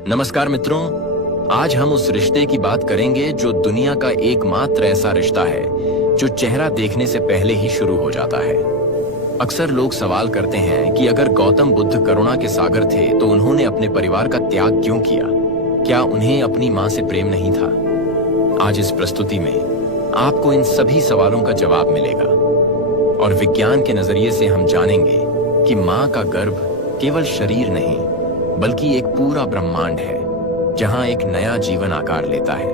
नमस्कार मित्रों, आज हम उस रिश्ते की बात करेंगे जो दुनिया का एकमात्र ऐसा रिश्ता है जो चेहरा देखने से पहले ही शुरू हो जाता है। अक्सर लोग सवाल करते हैं कि अगर गौतम बुद्ध करुणा के सागर थे तो उन्होंने अपने परिवार का त्याग क्यों किया? क्या उन्हें अपनी मां से प्रेम नहीं था? आज इस प्रस्तुति में आपको इन सभी सवालों का जवाब मिलेगा और विज्ञान के नजरिए से हम जानेंगे कि मां का गर्भ केवल शरीर नहीं बल्कि एक पूरा ब्रह्मांड है जहां एक नया जीवन आकार लेता है।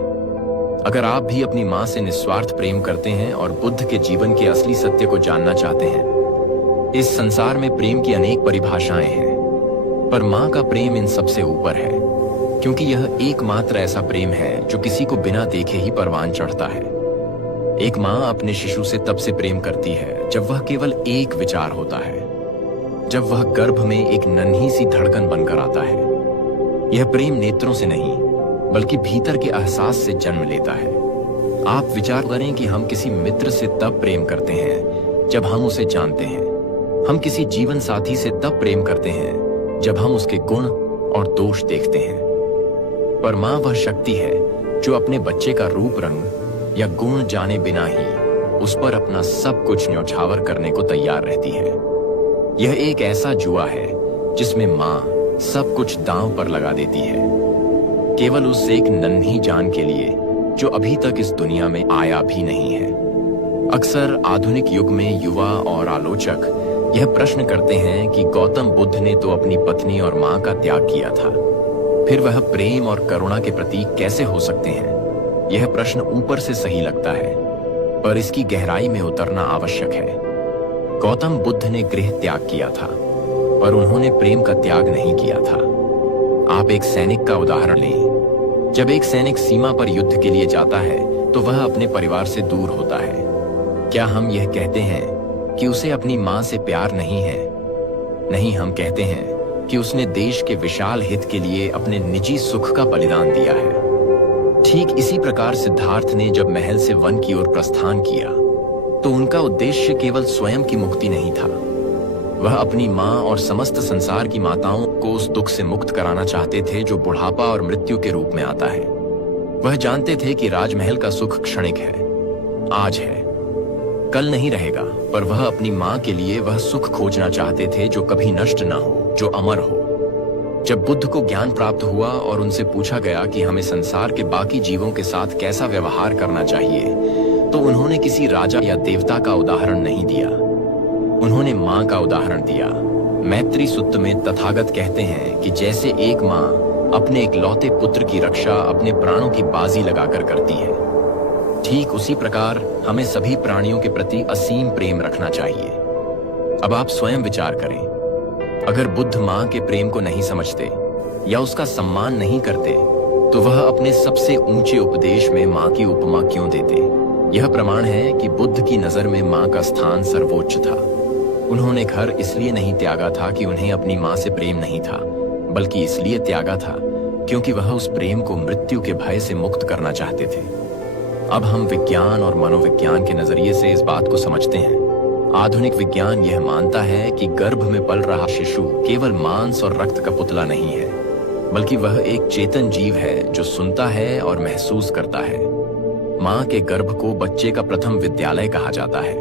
अगर आप भी अपनी मां से निस्वार्थ प्रेम करते हैं और बुद्ध के जीवन के असली सत्य को जानना चाहते हैं, इस संसार में प्रेम की अनेक परिभाषाएं हैं, पर मां का प्रेम इन सबसे ऊपर है, क्योंकि यह एकमात्र ऐसा प्रेम है जो किसी को बिना देखे ही परवान चढ़ता है। एक मां अपने शिशु से तब से प्रेम करती है जब वह केवल एक विचार होता है, जब वह गर्भ में एक नन्ही सी धड़कन बनकर आता है। यह प्रेम नेत्रों से नहीं बल्कि भीतर के एहसास से जन्म लेता है। आप विचार करें कि हम किसी मित्र से तब प्रेम करते हैं जब हम उसे जानते हैं। हम किसी जीवन साथी से तब प्रेम करते हैं जब हम उसके गुण और दोष देखते हैं। पर मां वह शक्ति है जो अपने बच्चे का रूप रंग या गुण जाने बिना ही उस पर अपना सब कुछ न्यौछावर करने को तैयार रहती है। यह एक ऐसा जुआ है जिसमें मां सब कुछ दांव पर लगा देती है, केवल उस एक नन्ही जान के लिए जो अभी तक इस दुनिया में आया भी नहीं है। अक्सर आधुनिक युग में युवा और आलोचक यह प्रश्न करते हैं कि गौतम बुद्ध ने तो अपनी पत्नी और मां का त्याग किया था, फिर वह प्रेम और करुणा के प्रतीक कैसे हो सकते हैं? यह प्रश्न ऊपर से सही लगता है, पर इसकी गहराई में उतरना आवश्यक है। गौतम बुद्ध ने गृह त्याग किया था, पर उन्होंने प्रेम का त्याग नहीं किया था। आप एक सैनिक का उदाहरण लें। जब एक सैनिक सीमा पर युद्ध के लिए जाता है तो वह अपने परिवार से दूर होता है। क्या हम यह कहते हैं कि उसे अपनी मां से प्यार नहीं है? नहीं, हम कहते हैं कि उसने देश के विशाल हित के लिए अपने निजी सुख का बलिदान दिया है। ठीक इसी प्रकार सिद्धार्थ ने जब महल से वन की ओर प्रस्थान किया तो उनका उद्देश्य केवल स्वयं की मुक्ति नहीं था। वह अपनी मां और समस्त संसार की माताओं को उस दुख से मुक्त कराना चाहते थे जो बुढ़ापा और मृत्यु के रूप में आता है। वह जानते थे कि राजमहल का सुख क्षणिक है, आज है, कल नहीं रहेगा, पर वह अपनी मां के लिए वह सुख खोजना चाहते थे जो कभी नष्ट ना हो, जो अमर हो। जब बुद्ध को ज्ञान प्राप्त हुआ और उनसे पूछा गया कि हमें संसार के बाकी जीवों के साथ कैसा व्यवहार करना चाहिए, तो उन्होंने किसी राजा या देवता का उदाहरण नहीं दिया, उन्होंने मां का उदाहरण दिया। मैत्री सूत्र में तथागत कहते हैं कि जैसे एक मां अपने इकलौते पुत्र की रक्षा अपने प्राणों की बाजी लगाकर करती है, ठीक उसी प्रकार हमें सभी प्राणियों के प्रति असीम प्रेम रखना चाहिए। अब आप स्वयं विचार करें, अगर बुद्ध मां के प्रेम को नहीं समझते या उसका सम्मान नहीं करते तो वह अपने सबसे ऊंचे उपदेश में मां की उपमा क्यों देते? यह प्रमाण है कि बुद्ध की नजर में मां का स्थान सर्वोच्च था। उन्होंने घर इसलिए नहीं त्यागा था कि उन्हें अपनी मां से प्रेम नहीं था, बल्कि इसलिए त्यागा था क्योंकि वह उस प्रेम को मृत्यु के भय से मुक्त करना चाहते थे। अब हम विज्ञान और मनोविज्ञान के नजरिए से इस बात को समझते हैं। आधुनिक विज्ञान यह मानता है कि गर्भ में पल रहा शिशु केवल मांस और रक्त का पुतला नहीं है, बल्कि वह एक चेतन जीव है जो सुनता है और महसूस करता है। मां के गर्भ को बच्चे का प्रथम विद्यालय कहा जाता है।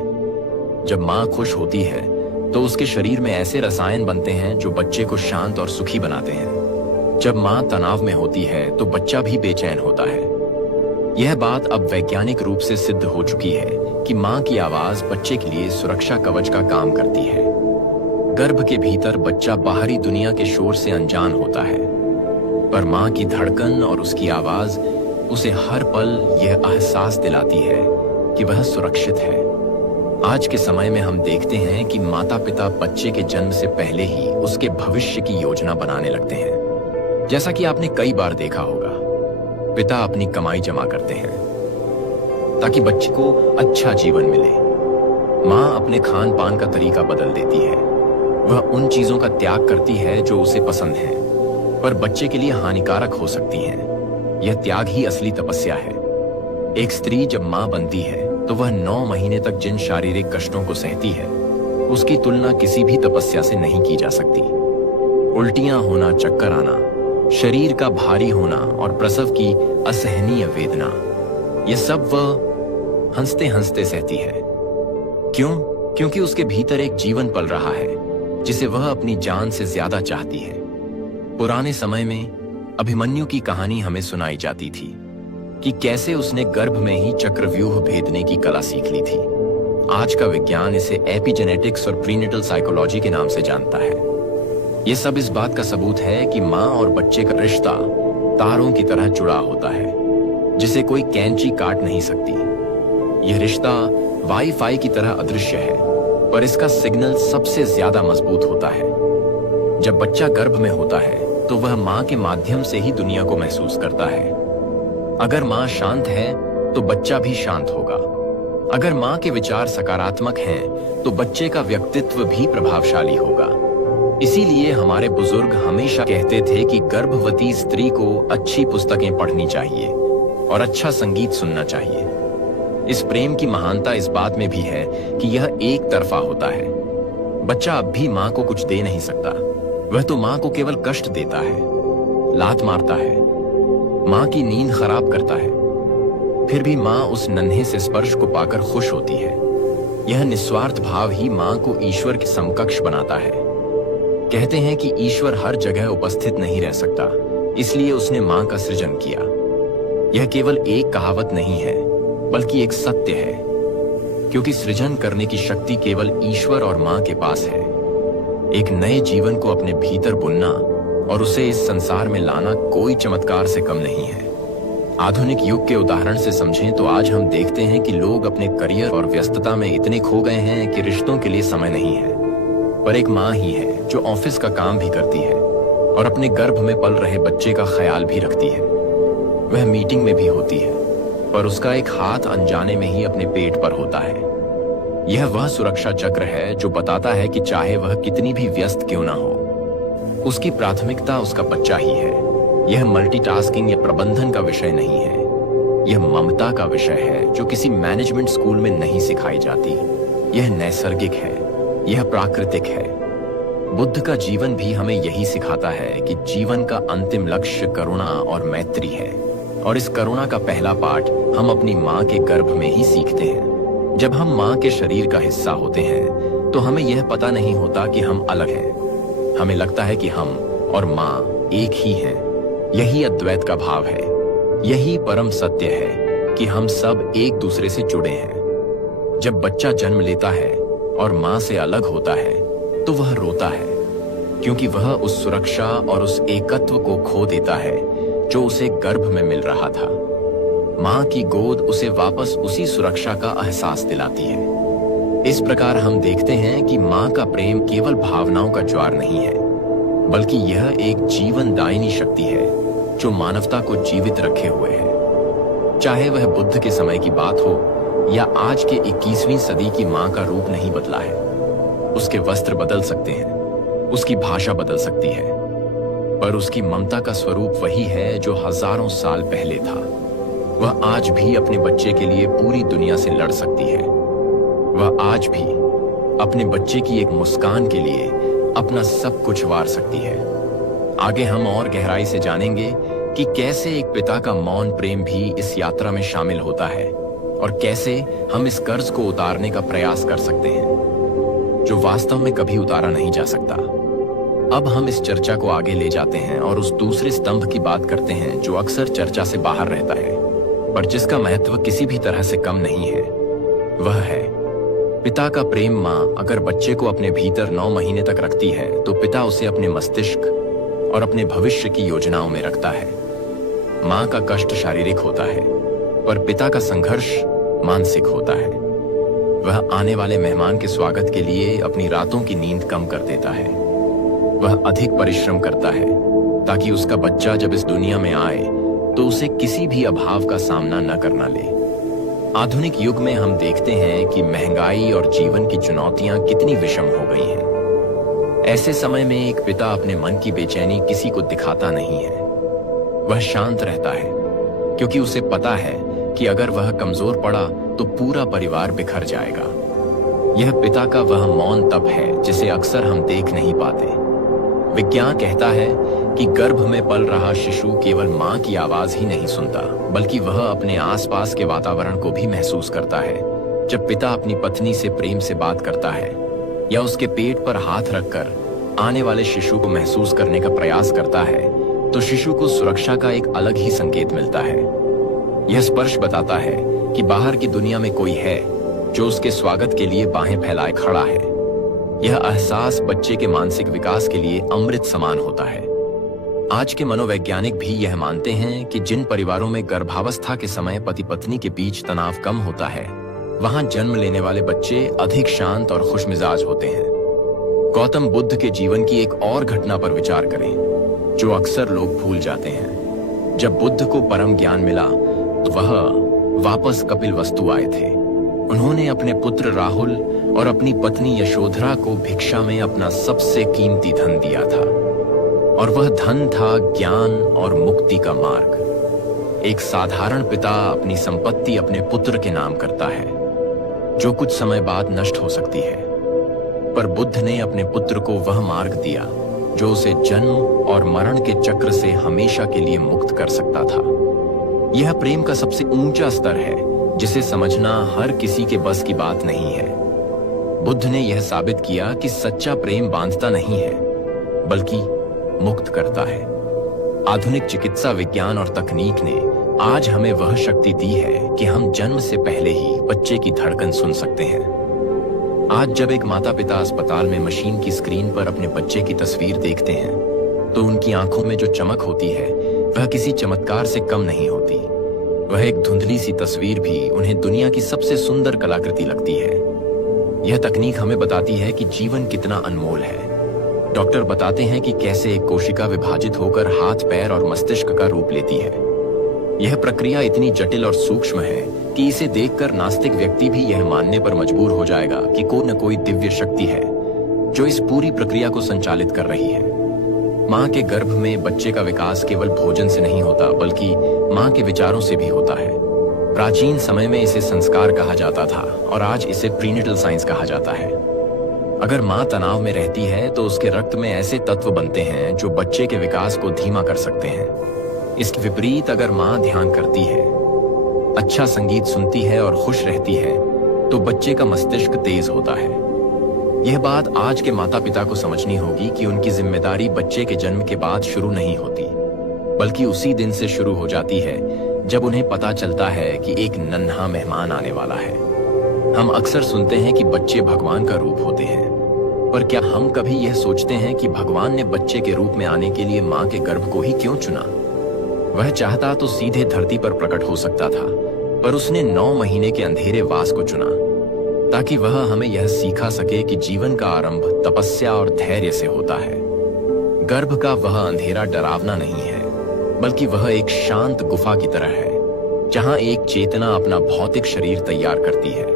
जब मां खुश होती है तो उसके शरीर में ऐसे रसायन बनते हैं जो बच्चे को शांत और सुखी बनाते हैं। जब मां तनाव में होती है तो बच्चा भी बेचैन होता है। यह बात अब वैज्ञानिक रूप से सिद्ध हो चुकी है कि मां की आवाज बच्चे के लिए सुरक्षा कवच का काम करती है। गर्भ के भीतर बच्चा बाहरी दुनिया के शोर से अनजान होता है, पर मां की धड़कन और उसकी आवाज उसे हर पल यह एहसास दिलाती है कि वह सुरक्षित है। आज के समय में हम देखते हैं कि माता पिता बच्चे के जन्म से पहले ही उसके भविष्य की योजना बनाने लगते हैं। जैसा कि आपने कई बार देखा होगा, पिता अपनी कमाई जमा करते हैं ताकि बच्चे को अच्छा जीवन मिले। मां अपने खान पान का तरीका बदल देती है। वह उन चीजों का त्याग करती है जो उसे पसंद है, पर बच्चे के लिए हानिकारक हो सकती हैं। यह त्याग ही असली तपस्या है। एक स्त्री जब मां बनती है तो वह 9 महीने तक जिन शारीरिक कष्टों को सहती है, उसकी तुलना किसी भी तपस्या से नहीं की जा सकती। उल्टियां होना, चक्कर आना, शरीर का भारी होना और प्रसव की असहनीय वेदना, ये सब वह हंसते हंसते सहती है। क्यों? क्योंकि उसके भीतर एक जीवन पल रहा है जिसे वह अपनी जान से ज्यादा चाहती है। पुराने समय में अभिमन्यु की कहानी हमें सुनाई जाती थी कि कैसे उसने गर्भ में ही चक्रव्यूह भेदने की कला सीख ली थी। आज का विज्ञान इसे एपिजेनेटिक्स और प्रीनेटल साइकोलॉजी के नाम से जानता है। यह सब इस बात का सबूत है कि मां और बच्चे का रिश्ता तारों की तरह जुड़ा होता है जिसे कोई कैंची काट नहीं सकती। यह रिश्ता वाईफाई की तरह अदृश्य है, पर इसका सिग्नल सबसे ज्यादा मजबूत होता है। जब बच्चा गर्भ में होता है तो वह मां के माध्यम से ही दुनिया को महसूस करता है। अगर मां शांत है तो बच्चा भी शांत होगा। अगर मां के विचार सकारात्मक हैं तो बच्चे का व्यक्तित्व भी प्रभावशाली होगा। इसीलिए हमारे बुजुर्ग हमेशा कहते थे कि गर्भवती स्त्री को अच्छी पुस्तकें पढ़नी चाहिए और अच्छा संगीत सुनना चाहिए। इस प्रेम की महानता इस बात में भी है कि यह एक तरफा होता है। बच्चा अब भी मां को कुछ दे नहीं सकता, वह तो मां को केवल कष्ट देता है, लात मारता है, मां की नींद खराब करता है। फिर भी मां उस नन्हे से स्पर्श को पाकर खुश होती है। यह निस्वार्थ भाव ही मां को ईश्वर के समकक्ष बनाता है। कहते हैं कि ईश्वर हर जगह उपस्थित नहीं रह सकता, इसलिए उसने मां का सृजन किया। यह केवल एक कहावत नहीं है बल्कि एक सत्य है, क्योंकि सृजन करने की शक्ति केवल ईश्वर और मां के पास है। एक नए जीवन को अपने भीतर बुनना और उसे इस संसार में लाना कोई चमत्कार से कम नहीं है। आधुनिक युग के उदाहरण से समझें तो आज हम देखते हैं कि लोग अपने करियर और व्यस्तता में इतने खो गए हैं कि रिश्तों के लिए समय नहीं है। पर एक मां ही है जो ऑफिस का काम भी करती है और अपने गर्भ में पल रहे बच्चे का ख्याल भी रखती है। वह मीटिंग में भी होती है, पर उसका एक हाथ अनजाने में ही अपने पेट पर होता है। यह वह सुरक्षा चक्र है जो बताता है कि चाहे वह कितनी भी व्यस्त क्यों ना हो, उसकी प्राथमिकता उसका बच्चा ही है। यह मल्टीटास्किंग या प्रबंधन का विषय नहीं है, यह ममता का विषय है जो किसी मैनेजमेंट स्कूल में नहीं सिखाई जाती। यह नैसर्गिक है, यह प्राकृतिक है। बुद्ध का जीवन भी हमें यही सिखाता है कि जीवन का अंतिम लक्ष्य करुणा और मैत्री है, और इस करुणा का पहला पाठ हम अपनी मां के गर्भ में ही सीखते हैं। जब हम मां के शरीर का हिस्सा होते हैं तो हमें यह पता नहीं होता कि हम अलग हैं। हमें लगता है कि हम और मां एक ही हैं। यही अद्वैत का भाव है, यही परम सत्य है कि हम सब एक दूसरे से जुड़े हैं। जब बच्चा जन्म लेता है और मां से अलग होता है तो वह रोता है, क्योंकि वह उस सुरक्षा और उस एकत्व को खो देता है जो उसे गर्भ में मिल रहा था। मां की गोद उसे वापस उसी सुरक्षा का एहसास दिलाती है। इस प्रकार हम देखते हैं कि मां का प्रेम केवल भावनाओं का ज्वार नहीं है, बल्कि यह एक जीवनदायिनी शक्ति है जो मानवता को जीवित रखे हुए है। चाहे वह बुद्ध के समय की बात हो या आज के 21वीं सदी की मां का रूप नहीं बदला है। उसके वस्त्र बदल सकते हैं, उसकी भाषा बदल सकती है, पर उसकी ममता का स्वरूप वही है जो हजारों साल पहले था। वह आज भी अपने बच्चे के लिए पूरी दुनिया से लड़ सकती है। वह आज भी अपने बच्चे की एक मुस्कान के लिए अपना सब कुछ वार सकती है। आगे हम और गहराई से जानेंगे कि कैसे एक पिता का मौन प्रेम भी इस यात्रा में शामिल होता है और कैसे हम इस कर्ज को उतारने का प्रयास कर सकते हैं जो वास्तव में कभी उतारा नहीं जा सकता। अब हम इस चर्चा को आगे ले जाते हैं और उस दूसरे स्तंभ की बात करते हैं जो अक्सर चर्चा से बाहर रहता है, पर जिसका महत्व किसी भी तरह से कम नहीं है। वह है पिता का प्रेम। मां अगर बच्चे को अपने भीतर 9 महीने तक रखती है तो पिता उसे अपने मस्तिष्क और अपने भविष्य की योजनाओं में रखता है। मां का कष्ट शारीरिक होता है, पर पिता का संघर्ष मानसिक होता है। वह आने वाले मेहमान के स्वागत के लिए अपनी रातों की नींद कम कर देता है। वह अधिक परिश्रम करता है ताकि उसका बच्चा जब इस दुनिया में आए तो उसे किसी भी अभाव का सामना न करना ले। आधुनिक युग में हम देखते हैं कि महंगाई और जीवन की चुनौतियां कितनी विषम हो गई हैं। ऐसे समय में एक पिता अपने मन की बेचैनी किसी को दिखाता नहीं है। वह शांत रहता है क्योंकि उसे पता है कि अगर वह कमजोर पड़ा तो पूरा परिवार बिखर जाएगा। यह पिता का वह मौन तप है जिसे अक्सर हम देख नहीं पाते। विज्ञान कहता है कि गर्भ में पल रहा शिशु केवल मां की आवाज ही नहीं सुनता, बल्कि वह अपने आसपास के वातावरण को भी महसूस करता है। जब पिता अपनी पत्नी से प्रेम से बात करता है या उसके पेट पर हाथ रखकर आने वाले शिशु को महसूस करने का प्रयास करता है, तो शिशु को सुरक्षा का एक अलग ही संकेत मिलता है। यह स्पर्श बताता है कि बाहर की दुनिया में कोई है जो उसके स्वागत के लिए बाहें फैलाए खड़ा है। यह एहसास बच्चे के मानसिक विकास के लिए अमृत समान होता है। आज के मनोवैज्ञानिक भी यह मानते हैं कि जिन परिवारों में गर्भावस्था के समय पति पत्नी के बीच तनाव कम होता है, वहां जन्म लेने वाले बच्चे अधिक शांत और खुशमिजाज होते हैं। गौतम बुद्ध के जीवन की एक और घटना पर विचार करें, जो अक्सर लोग भूल जाते हैं। जब बुद्ध को परम ज्ञान मिला, तो वह वापस कपिलवस्तु आए थे। उन्होंने अपने पुत्र राहुल और अपनी पत्नी यशोधरा को भिक्षा में अपना सबसे कीमती धन दिया था, और वह धन था ज्ञान और मुक्ति का मार्ग। एक साधारण पिता अपनी संपत्ति अपने पुत्र के नाम करता है, जो कुछ समय बाद नष्ट हो सकती है, पर बुद्ध ने अपने पुत्र को वह मार्ग दिया जो उसे जन्म और मरण के चक्र से हमेशा के लिए मुक्त कर सकता था। यह प्रेम का सबसे ऊंचा स्तर है, जिसे समझना हर किसी के बस की बात नहीं है। बुद्ध ने यह साबित किया कि सच्चा प्रेम बांधता नहीं है, बल्कि मुक्त करता है। आधुनिक चिकित्सा विज्ञान और तकनीक ने आज हमें वह शक्ति दी है कि हम जन्म से पहले ही बच्चे की धड़कन सुन सकते हैं। आज जब एक माता पिता अस्पताल में मशीन की स्क्रीन पर अपने बच्चे की तस्वीर देखते हैं, तो उनकी आंखों में जो चमक होती है वह किसी चमत्कार से कम नहीं होती। वह एक धुंधली सी तस्वीर भी उन्हें दुनिया की सबसे सुंदर कलाकृति लगती है। यह तकनीक हमें बताती है कि जीवन कितना अनमोल है। डॉक्टर बताते हैं कि कैसे एक कोशिका विभाजित होकर हाथ, पैर और मस्तिष्क का रूप लेती है। यह प्रक्रिया इतनी जटिल और सूक्ष्म है कि इसे देखकर नास्तिक व्यक्ति भी यह मानने पर मजबूर हो जाएगा कि कोई न कोई दिव्य शक्ति है जो इस पूरी प्रक्रिया को संचालित कर रही है। मां के गर्भ में बच्चे का विकास केवल भोजन से नहीं होता, बल्कि मां के विचारों से भी होता है। प्राचीन समय में इसे संस्कार कहा जाता था और आज इसे प्रीनेटल साइंस कहा जाता है। अगर मां तनाव में रहती है तो उसके रक्त में ऐसे तत्व बनते हैं जो बच्चे के विकास को धीमा कर सकते हैं। इसके विपरीत अगर मां ध्यान करती है, अच्छा संगीत सुनती है और खुश रहती है, तो बच्चे का मस्तिष्क तेज होता है। यह बात आज के माता पिता को समझनी होगी कि उनकी जिम्मेदारी बच्चे के जन्म के बाद शुरू नहीं होती, बल्कि उसी दिन से शुरू हो जाती है जब उन्हें पता चलता है कि एक नन्हा मेहमान आने वाला है। हम अक्सर सुनते हैं कि बच्चे भगवान का रूप होते हैं, पर क्या हम कभी यह सोचते हैं कि भगवान ने बच्चे के रूप में आने के लिए मां के गर्भ को ही क्यों चुना? वह चाहता तो सीधे धरती पर प्रकट हो सकता था, पर उसने 9 महीने के अंधेरे वास को चुना, ताकि वह हमें यह सिखा सके कि जीवन का आरंभ तपस्या और धैर्य से होता है। गर्भ का वह अंधेरा डरावना नहीं है, बल्कि वह एक शांत गुफा की तरह है, जहां एक चेतना अपना भौतिक शरीर तैयार करती है।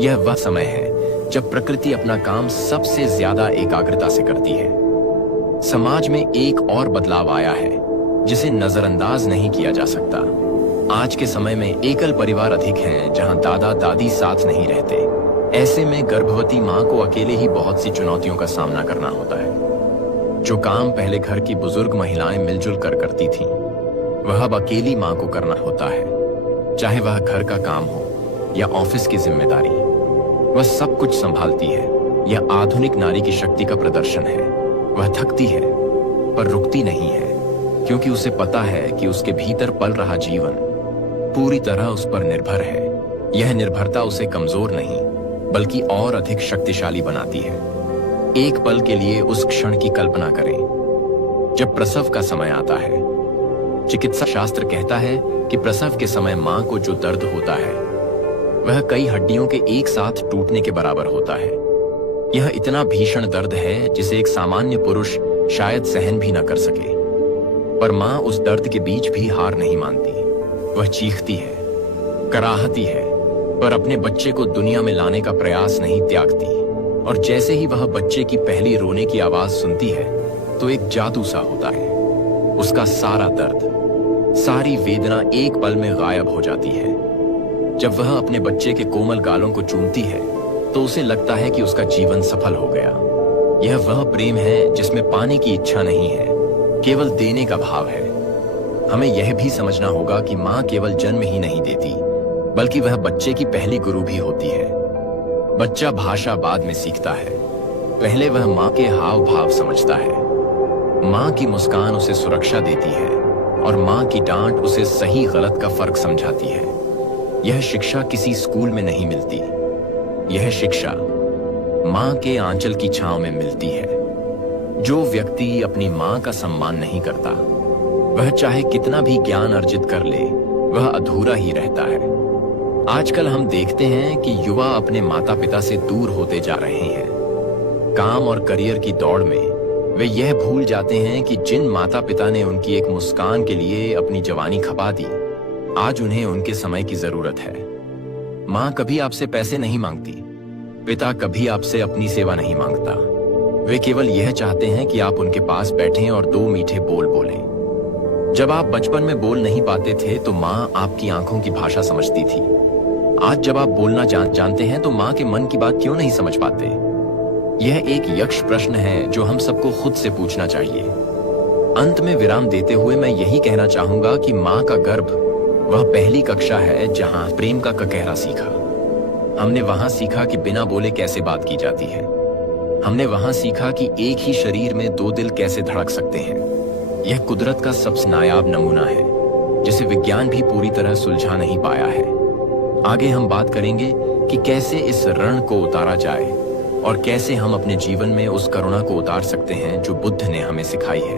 यह वह समय है जब प्रकृति अपना काम सबसे ज्यादा एकाग्रता से करती है। समाज में एक और बदलाव आया है जिसे नजरअंदाज नहीं किया जा सकता। आज के समय में एकल परिवार अधिक हैं, जहां दादा दादी साथ नहीं रहते। ऐसे में गर्भवती मां को अकेले ही बहुत सी चुनौतियों का सामना करना होता है। जो काम पहले घर की बुजुर्ग महिलाएं मिलजुल कर करती थीं, वह अब अकेली मां को करना होता है। चाहे वह घर का काम हो या ऑफिस की जिम्मेदारी, वह सब कुछ संभालती है। यह आधुनिक नारी की शक्ति का प्रदर्शन है। वह थकती है, पर रुकती नहीं है, क्योंकि उसे पता है कि उसके भीतर पल रहा जीवन पूरी तरह उस पर निर्भर है। यह निर्भरता उसे कमजोर नहीं, बल्कि और अधिक शक्तिशाली बनाती है। एक पल के लिए उस क्षण की कल्पना करें जब प्रसव का समय आता है। चिकित्सा शास्त्र कहता है कि प्रसव के समय मां को जो दर्द होता है, वह कई हड्डियों के एक साथ टूटने के बराबर होता है। यह इतना भीषण दर्द है जिसे एक सामान्य पुरुष शायद सहन भी न कर सके। पर मां उस दर्द के बीच भी हार नहीं मानती। वह चीखती है, कराहती है, पर अपने बच्चे को दुनिया में लाने का प्रयास नहीं त्यागती। और जैसे ही वह बच्चे की पहली रोने की आवाज सुनती है, तो एक जादू सा होता है। उसका सारा दर्द, सारी वेदना एक पल में गायब हो जाती है। जब वह अपने बच्चे के कोमल गालों को चूमती है, तो उसे लगता है कि उसका जीवन सफल हो गया। यह वह प्रेम है जिसमें पाने की इच्छा नहीं है, केवल देने का भाव है। हमें यह भी समझना होगा कि माँ केवल जन्म ही नहीं देती, बल्कि वह बच्चे की पहली गुरु भी होती है। बच्चा भाषा बाद में सीखता है, पहले वह माँ के हाव भाव समझता है। माँ की मुस्कान उसे सुरक्षा देती है और माँ की डांट उसे सही गलत का फर्क समझाती है। यह शिक्षा किसी स्कूल में नहीं मिलती, यह शिक्षा माँ के आंचल की छांव में मिलती है। जो व्यक्ति अपनी माँ का सम्मान नहीं करता, वह चाहे कितना भी ज्ञान अर्जित कर ले, वह अधूरा ही रहता है। आजकल हम देखते हैं कि युवा अपने माता पिता से दूर होते जा रहे हैं। काम और करियर की दौड़ में वे यह भूल जाते हैं कि जिन माता पिता ने उनकी एक मुस्कान के लिए अपनी जवानी खपा दी, आज उन्हें उनके समय की जरूरत है। माँ कभी आपसे पैसे नहीं मांगती, पिता कभी आपसे अपनी सेवा नहीं मांगता। वे केवल यह चाहते हैं कि आप उनके पास बैठें और दो मीठे बोल बोलें। जब आप बचपन में बोल नहीं पाते थे तो माँ आपकी आंखों की भाषा समझती थी। आज जब आप बोलना जानते हैं तो माँ के मन की बात क्यों नहीं समझ पाते? यह एक यक्ष प्रश्न है जो हम सबको खुद से पूछना चाहिए। अंत में विराम देते हुए मैं यही कहना चाहूंगा कि माँ का गर्भ वह पहली कक्षा है जहां प्रेम का ककहरा सीखा। हमने वहां सीखा कि बिना बोले कैसे बात की जाती है। हमने वहां सीखा कि एक ही शरीर में दो दिल कैसे धड़क सकते हैं। यह कुदरत का सबसे नायाब नमूना है जिसे विज्ञान भी पूरी तरह सुलझा नहीं पाया है। आगे हम बात करेंगे कि कैसे इस रण को उतारा जाए और कैसे हम अपने जीवन में उस करुणा को उतार सकते हैं जो बुद्ध ने हमें सिखाई है।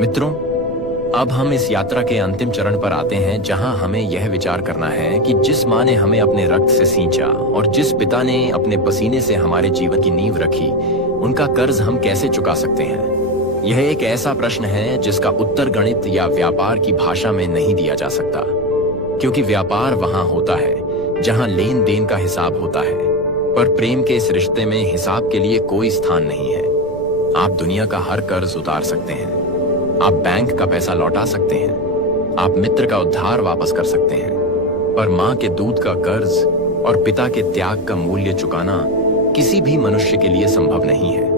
मित्रों, अब हम इस यात्रा के अंतिम चरण पर आते हैं जहां हमें यह विचार करना है कि जिस माँ ने हमें अपने रक्त से सींचा और जिस पिता ने अपने पसीने से हमारे जीवन की नींव रखी, उनका कर्ज हम कैसे चुका सकते हैं। यह एक ऐसा प्रश्न है जिसका उत्तर गणित या व्यापार की भाषा में नहीं दिया जा सकता, क्योंकि व्यापार वहां होता है जहां लेन देन का हिसाब होता है, पर प्रेम के इस रिश्ते में हिसाब के लिए कोई स्थान नहीं है। आप दुनिया का हर कर्ज उतार सकते हैं, आप बैंक का पैसा लौटा सकते हैं, आप मित्र का उद्धार वापस कर सकते हैं, पर माँ के दूध का कर्ज और पिता के त्याग का मूल्य चुकाना किसी भी मनुष्य के लिए संभव नहीं है।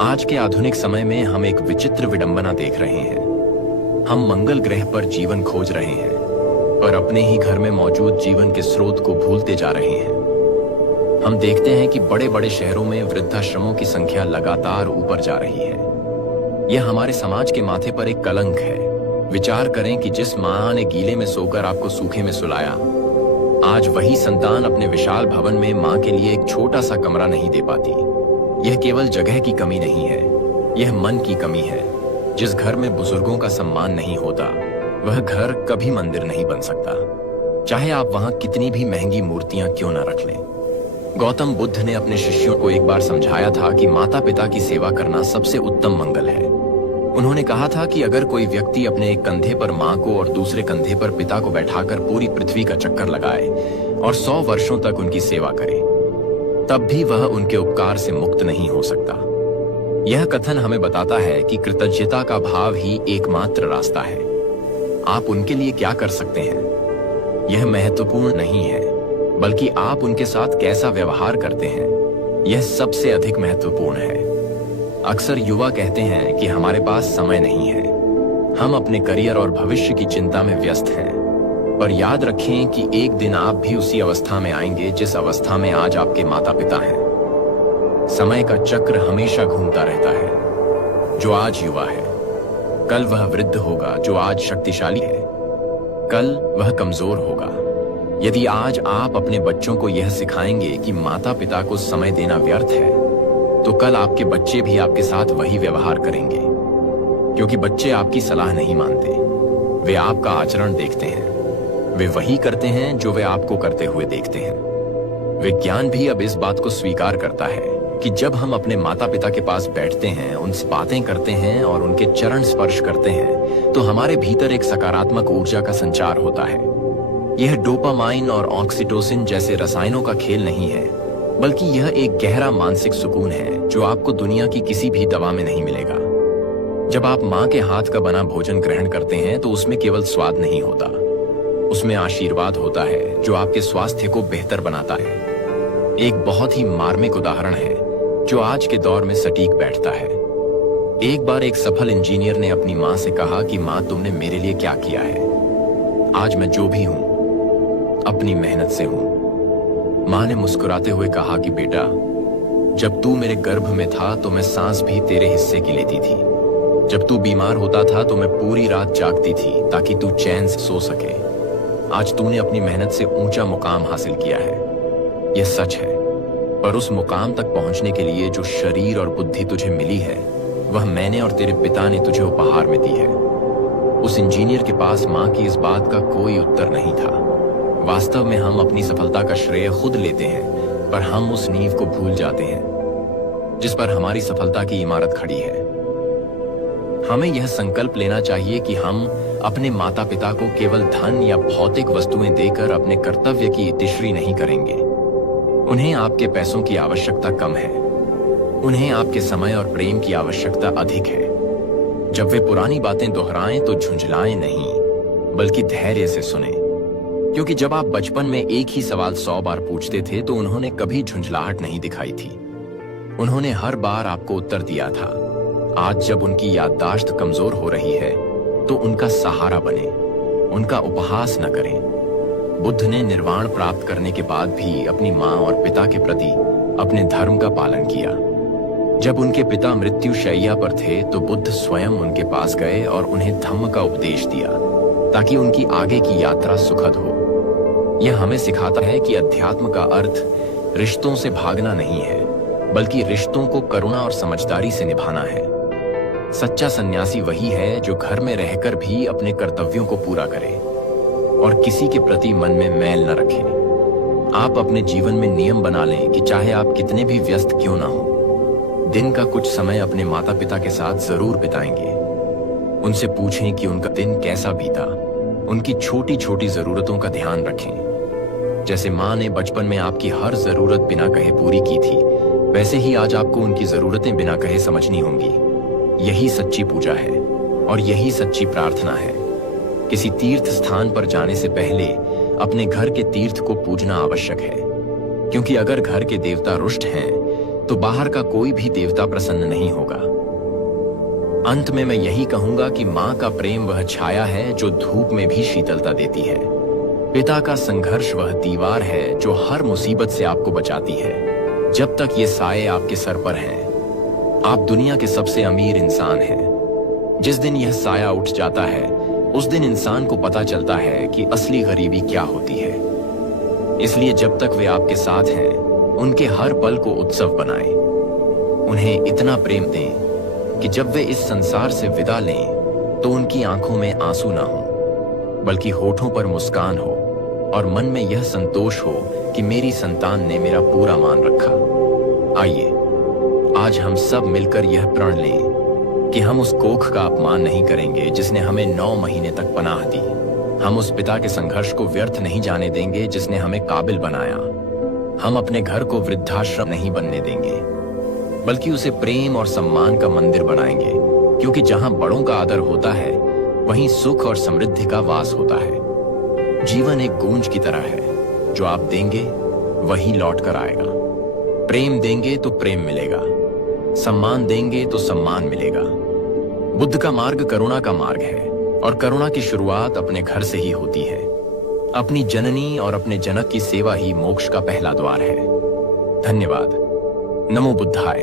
आज के आधुनिक समय में हम एक विचित्र विडंबना देख रहे हैं। हम मंगल ग्रह पर जीवन खोज रहे हैं, पर अपने ही घर में मौजूद जीवन के स्रोत को भूलते जा रहे हैं। हम देखते हैं कि बड़े बड़े शहरों में वृद्धाश्रमों की संख्या लगातार ऊपर जा रही है। यह हमारे समाज के माथे पर एक कलंक है। विचार करें कि जिस माँ ने गीले में सोकर आपको सूखे में सुलाया, आज वही संतान अपने विशाल भवन में माँ के लिए एक छोटा सा कमरा नहीं दे पाती। यह केवल जगह की कमी नहीं है, यह मन की कमी है। जिस घर में बुजुर्गों का सम्मान नहीं होता, वह घर कभी मंदिर नहीं बन सकता, चाहे आप वहां कितनी भी महंगी मूर्तियां क्यों न रख लें। गौतम बुद्ध ने अपने शिष्यों को एक बार समझाया था कि माता पिता की सेवा करना सबसे उत्तम मंगल है। उन्होंने कहा था कि अगर कोई व्यक्ति अपने एक कंधे पर माँ को और दूसरे कंधे पर पिता को बैठाकर पूरी पृथ्वी का चक्कर लगाए और 100 वर्षों तक उनकी सेवा करे, तब भी वह उनके उपकार से मुक्त नहीं हो सकता। यह कथन हमें बताता है कि कृतज्ञता का भाव ही एकमात्र रास्ता है। आप उनके लिए क्या कर सकते हैं, यह महत्वपूर्ण नहीं है, बल्कि आप उनके साथ कैसा व्यवहार करते हैं, यह सबसे अधिक महत्वपूर्ण है। अक्सर युवा कहते हैं कि हमारे पास समय नहीं है, हम अपने करियर और भविष्य की चिंता में व्यस्त हैं। पर याद रखें कि एक दिन आप भी उसी अवस्था में आएंगे जिस अवस्था में आज आपके माता पिता हैं। समय का चक्र हमेशा घूमता रहता है। जो आज युवा है, कल वह वृद्ध होगा। जो आज शक्तिशाली है, कल वह कमजोर होगा। यदि आज आप अपने बच्चों को यह सिखाएंगे कि माता पिता को समय देना व्यर्थ है, तो कल आपके बच्चे भी आपके साथ वही व्यवहार करेंगे, क्योंकि बच्चे आपकी सलाह नहीं मानते, वे आपका आचरण देखते हैं। वे वही करते हैं जो वे आपको करते हुए देखते हैं। विज्ञान भी अब इस बात को स्वीकार करता है कि जब हम अपने माता पिता के पास बैठते हैं, उनसे बातें करते हैं और उनके चरण स्पर्श करते हैं, तो हमारे भीतर एक सकारात्मक ऊर्जा का संचार होता है। यह डोपामाइन और ऑक्सीटोसिन जैसे रसायनों का खेल नहीं है, बल्कि यह एक गहरा मानसिक सुकून है जो आपको दुनिया की किसी भी दवा में नहीं मिलेगा। जब आप माँ के हाथ का बना भोजन ग्रहण करते हैं तो उसमें केवल स्वाद नहीं होता, उसमें आशीर्वाद होता है जो आपके स्वास्थ्य को बेहतर बनाता है। एक बहुत ही मार्मिक उदाहरण है जो आज के दौर में सटीक बैठता है। एक बार एक सफल इंजीनियर ने अपनी माँ से कहा कि माँ, तुमने मेरे लिए क्या किया है? आज मैं जो भी हूं अपनी मेहनत से हूं। माँ ने मुस्कुराते हुए कहा कि बेटा, जब तू मेरे गर्भ में था तो मैं सांस भी तेरे हिस्से की लेती थी। जब तू बीमार होता था तो मैं पूरी रात जागती थी ताकि तू चैन से सो सके। आज तूने अपनी मेहनत से ऊंचा मुकाम हासिल किया है, यह सच है। पर उस मुकाम तक पहुंचने के लिए जो शरीर और बुद्धि तुझे मिली है, वह मैंने और तेरे पिता ने तुझे उपहार में दी है। उस इंजीनियर के पास माँ की इस बात का कोई उत्तर नहीं था। वास्तव में हम अपनी सफलता का श्रेय खुद लेते हैं, पर हम उस नींव को भूल जाते हैं जिस पर हमारी सफलता की इमारत खड़ी है। हमें यह संकल्प लेना चाहिए कि हम अपने माता पिता को केवल धन या भौतिक वस्तुएं देकर अपने कर्तव्य की तिश्री नहीं करेंगे। उन्हें आपके पैसों की आवश्यकता कम है, उन्हें आपके समय और प्रेम की आवश्यकता अधिक है। जब वे पुरानी बातें दोहराएं तो झुंझलाएं नहीं, बल्कि धैर्य से सुने। क्योंकि जब आप बचपन में एक ही सवाल 100 बार पूछते थे तो उन्होंने कभी झुंझलाहट नहीं दिखाई थी। उन्होंने हर बार आपको उत्तर दिया था। आज जब उनकी याददाश्त कमजोर हो रही है तो उनका सहारा बने, उनका उपहास न करें। बुद्ध ने निर्वाण प्राप्त करने के बाद भी अपनी माँ और पिता के प्रति अपने धर्म का पालन किया। जब उनके पिता मृत्यु शैया पर थे तो बुद्ध स्वयं उनके पास गए और उन्हें धम्म का उपदेश दिया ताकि उनकी आगे की यात्रा सुखद हो। यह हमें सिखाता है कि अध्यात्म का अर्थ रिश्तों से भागना नहीं है, बल्कि रिश्तों को करुणा और समझदारी से निभाना है। सच्चा सन्यासी वही है जो घर में रहकर भी अपने कर्तव्यों को पूरा करे और किसी के प्रति मन में मैल न रखे। आप अपने जीवन में नियम बना लें कि चाहे आप कितने भी व्यस्त क्यों ना हो, दिन का कुछ समय अपने माता पिता के साथ जरूर बिताएंगे। उनसे पूछें कि उनका दिन कैसा बीता। उनकी छोटी छोटी जरूरतों का ध्यान रखें। जैसे माँ ने बचपन में आपकी हर जरूरत बिना कहे पूरी की थी, वैसे ही आज आपको उनकी जरूरतें बिना कहे समझनी होंगी। यही सच्ची पूजा है और यही सच्ची प्रार्थना है। किसी तीर्थ स्थान पर जाने से पहले अपने घर के तीर्थ को पूजना आवश्यक है, क्योंकि अगर घर के देवता रुष्ट हैं तो बाहर का कोई भी देवता प्रसन्न नहीं होगा। अंत में मैं यही कहूंगा कि माँ का प्रेम वह छाया है जो धूप में भी शीतलता देती है। पिता का संघर्ष वह दीवार है जो हर मुसीबत से आपको बचाती है। जब तक ये साये आपके सर पर हैं, आप दुनिया के सबसे अमीर इंसान हैं। जिस दिन यह साया उठ जाता है, उस दिन इंसान को पता चलता है कि असली गरीबी क्या होती है। इसलिए जब तक वे आपके साथ हैं, उनके हर पल को उत्सव बनाएं। उन्हें इतना प्रेम दें कि जब वे इस संसार से विदा लें तो उनकी आंखों में आंसू ना हो, बल्कि होठों पर मुस्कान हो और मन में यह संतोष हो कि मेरी संतान ने मेरा पूरा मान रखा। आइए आज हम सब मिलकर यह प्रण लें कि हम उस कोख का अपमान नहीं करेंगे जिसने हमें 9 महीने तक पनाह दी। हम उस पिता के संघर्ष को व्यर्थ नहीं जाने देंगे जिसने हमें काबिल बनाया। हम अपने घर को वृद्धाश्रम नहीं बनने देंगे, बल्कि उसे प्रेम और सम्मान का मंदिर बनाएंगे, क्योंकि जहां बड़ों का आदर होता है वहीं सुख और समृद्धि का वास होता है। जीवन एक गूंज की तरह है, जो आप देंगे वही लौट कर आएगा। प्रेम देंगे तो प्रेम मिलेगा, सम्मान देंगे तो सम्मान मिलेगा। बुद्ध का मार्ग करुणा का मार्ग है और करुणा की शुरुआत अपने घर से ही होती है। अपनी जननी और अपने जनक की सेवा ही मोक्ष का पहला द्वार है। धन्यवाद। नमो बुद्धाय।